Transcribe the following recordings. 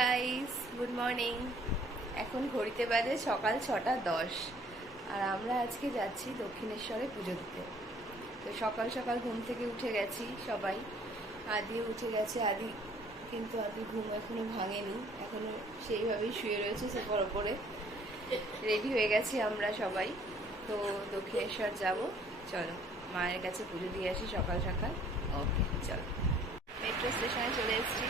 Guys, good morning. এখন ঘড়িতে বাজে সকাল 6:10 আর আমরা আজকে যাচ্ছি দক্ষিণেশ্বরে পুজো দিতে। তো সকাল সকাল ঘুম থেকে উঠে গেছি সবাই। আদিও উঠে গেছে, কিন্তু আদি ঘুম এখনো ভাঙেনি, এখনো সেইভাবেই শুয়ে রয়েছে সোফার ওপরে। রেডি হয়ে গেছি আমরা সবাই। তো দক্ষিণেশ্বর যাব, চলো মায়ের কাছে পুজো দিয়ে আসি সকাল সকাল। ওকে চলো। মেট্রো স্টেশনে চলে এসেছি।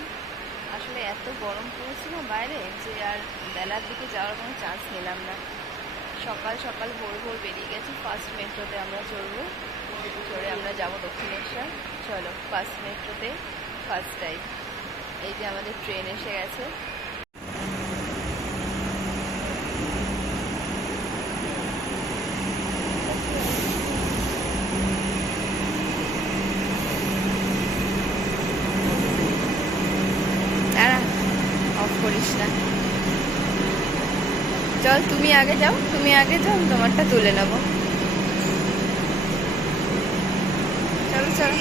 আসলে এত গরম পড়েছিল বাইরে যে আর বেলার দিকে যাওয়ার কোনো চান্স নিলাম না। সকাল সকাল ভোর ভোর বেরিয়ে গেছি। ফার্স্ট মেট্রোতে আমরা চড়বো, চড়ে আমরা যাব দক্ষিণেশ্বর। চলো, ফার্স্ট মেট্রোতে ফার্স্ট টাইম। এই যে আমাদের ট্রেন এসে গেছে। করিস না, চল তুমি আগে যাও, তোমারটা তুলে নেবো। চলো চলো।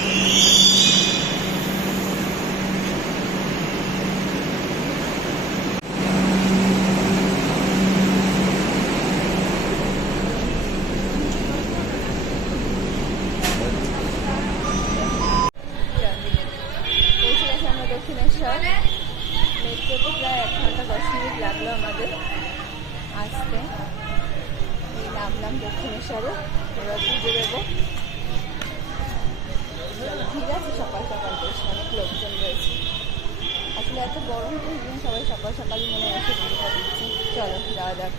পৌঁছে গেছি আমরা দক্ষিণেশ্বর। মেট্রোতে প্রায় 1 ঘন্টা 10 মিনিট লাগলো আমাদের আসতে। এই নামলাম দক্ষিণেশ্বরে, এবার পুজো দেবো। ঠিক আছে, সকাল সকাল বেশ অনেক লোকজন রয়েছে। আসলে এত গরম তো সবাই সকাল সকালই মনে এসে পুজোটা দিচ্ছি। চলো যাওয়া যাক।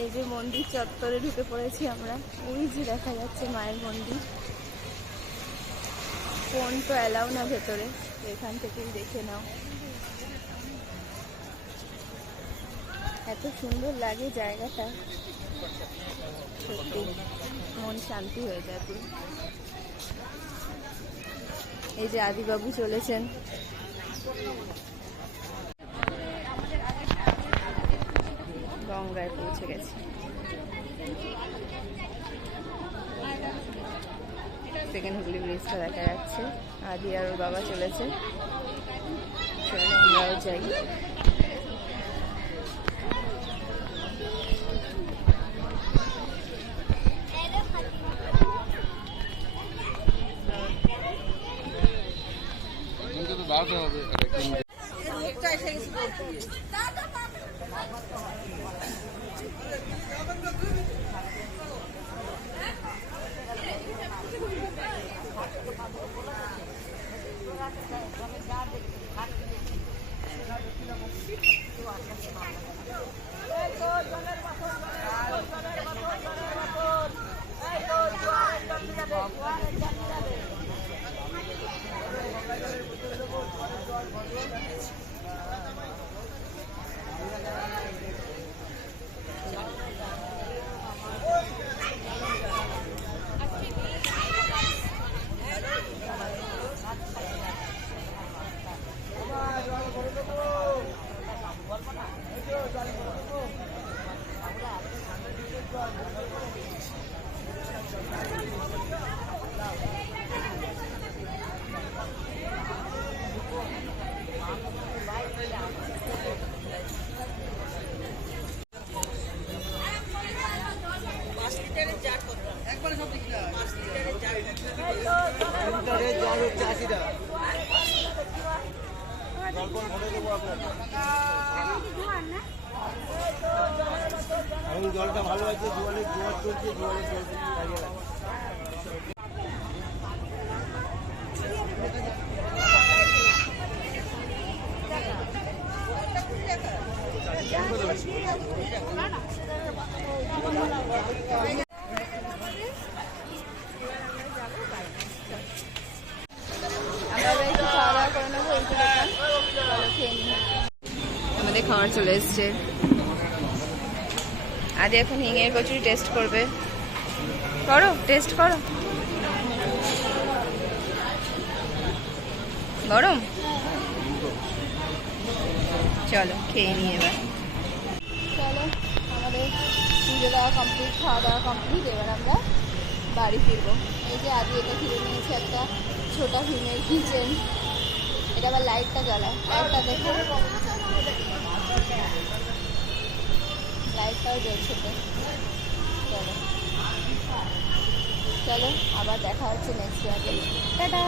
এই যে মন্দির চত্বরে ঢুকে পড়েছি আমরা। ওই যে দেখা যাচ্ছে মায়ের মন্দির। ফোন তো অ্যালাউ না ভেতরে, এখান থেকেই দেখে নাও। এত সুন্দর লাগে জায়গাটা, সত্যি মন শান্তি হয়ে যায় পুরো। এই যে আদিবাবু চলেছেন। গঙ্গায় পৌঁছে গেছি। সেকেন্ড হুগলি ব্রিজটা দেখা যাচ্ছে। আদি আর ওর বাবা চলেছে। চলো আমরাও যাই। জলটা ভালো আছে, জোয়ারে জোয়ার চলছে, জোয়ারে চলছে। আমাদের খাবার চলে এসছে। আজ এখন হিঙের কচুরি টেস্ট করবে। করো, টেস্ট করো। গরম, চলো খেয়ে নিয়ে এবার। চলো, আমাদের পুজো দেওয়া কমপ্লিট, খাওয়া দাওয়া কমপ্লিট। এবার আমরা বাড়ি ফিরবো। এই যে আদি এটা কিনে নিয়েছে, একটা ছোটা ভীমের কিচেন। এটা আবার লাইটটা জ্বালায়, লাইটটা দেখো। লাইটটাও জ্বলছে তো। চলো চলো, আবার দেখা হচ্ছে নেক্সট ব্লগে। টাটা।